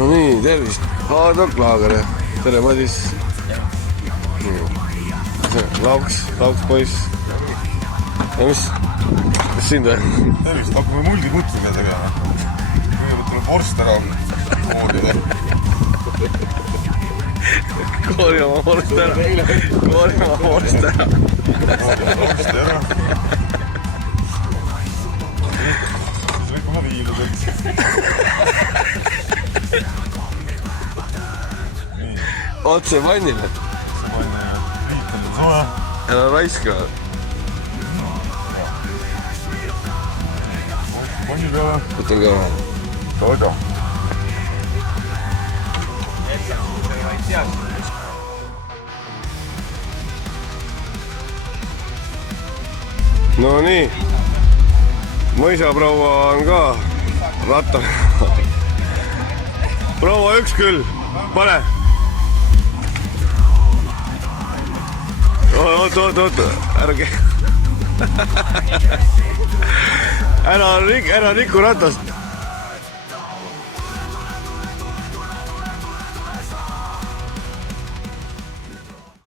no nii, tervist. Hard Rock Laager. Tere, Madis. Lauks poiss. Ja mis sind või? Tervist, hakkame mulgiputliga tegema. Kõigepealt tuleb vorst ära koorida. Koori oma vorst ära. Vorst ära. Siis lükkame viiluseks. Otse pannile. Riitel soe. Ära raiska. Panni peale. Võtan ka vähe. Toida. No nii. Mõisaproua on ka rattal. Proua üks küll. Pane. Oot. Ärge. Ära riku ratast.